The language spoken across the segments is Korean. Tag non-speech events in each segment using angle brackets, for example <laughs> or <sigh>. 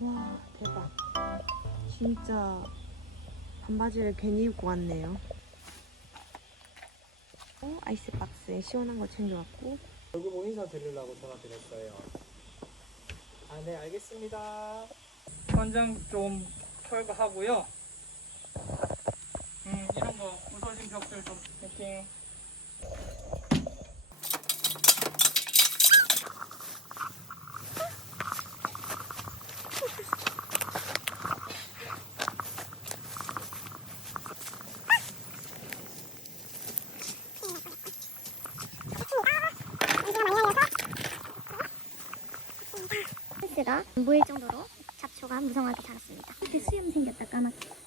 와 대박 진짜 반바지를 괜히 입고 왔네요 어, 아이스박스에 시원한 거 챙겨왔고 얼굴 보고 인사 드리려고 전화 드렸어요. 아, 네, 알겠습니다. 현장 좀 철거하고요. 음, 이런 거 부서진 벽들 좀 세팅. 펜스가 안 보일 정도로 잡초가 무성하게 자랐습니다. 이렇게 수염 생겼다 까맣게.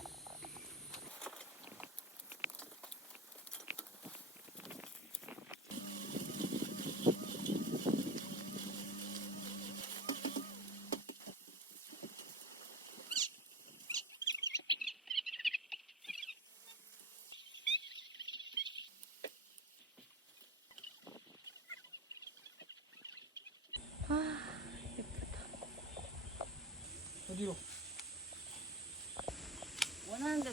어디로? 원하는 데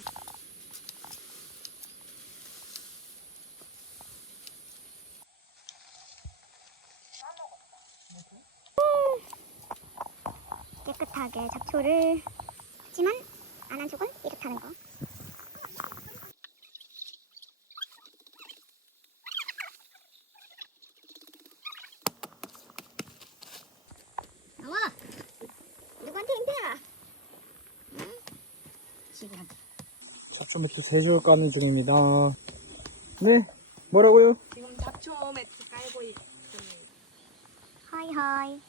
깨끗하게 잡초를 하지만 안 한 쪽은 이렇다는 거. 나와! 누구한테 임패야? 응? 지구한테. 잡초 매트 세줄 까는 중입니다. 네, 뭐라고요? 지금 잡초 매트 깔고 있습니다 하이 하이.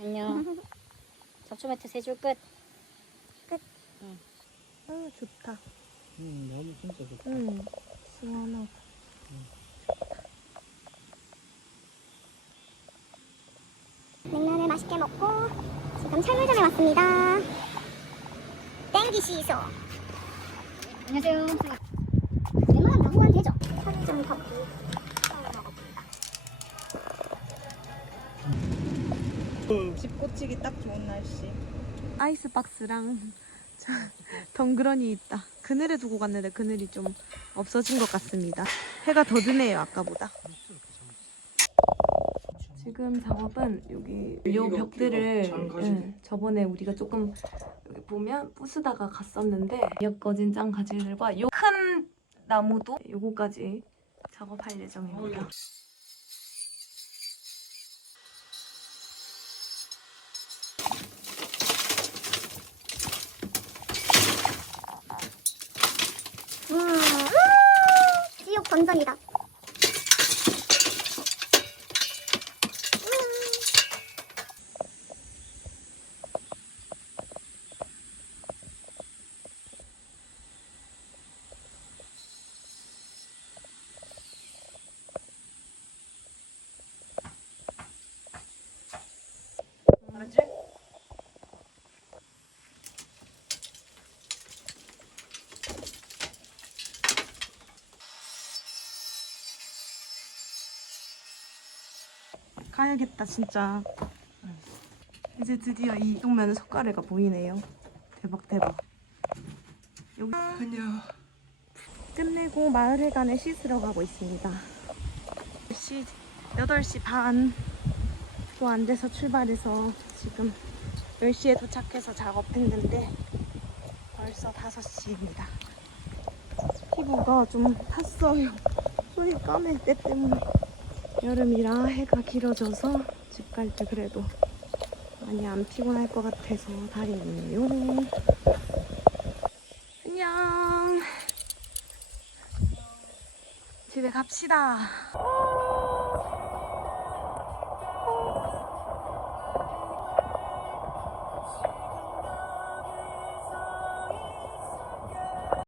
안녕. <laughs> 잡초 매트 세줄 끝. 아 좋다 음, 나무 진짜 좋다. 응 시원하고 냉면을 맛있게 먹고 지금 철물점에 왔습니다. 땡기 시소. 안녕하세요. 웬만하면 나무가 되죠? 철물점 커피. 집 꽂히기 딱 좋은 날씨 아이스박스랑 <laughs> 저 덩그러니 있다 그늘에 두고 갔는데 그늘이 좀 없어진 것 같습니다 해가 더 드네요 아까보다 지금 작업은 여기 요 벽들을 응, 저번에 우리가 조금 보면 부수다가 갔었는데 엮어진 짱 가지들과 요 큰 나무도 요거까지 작업할 예정입니다. 와, 지옥 번전이다. 가야겠다 진짜. 이제 드디어 이 동면의 석가래가 보이네요. 대박 대박. 여기 안녕. 끝내고 마을회관에 씻으러 가고 있습니다. 8시, 8시 반도 안 돼서 출발해서 지금 10시에 도착해서 작업했는데 벌써 5시입니다. 피부가 좀 탔어요. 손이 까매 때 때문에 여름이라 해가 길어져서 집 갈 때 그래도 많이 안 피곤할 것 같아서 다행이에요. 안녕. 집에 갑시다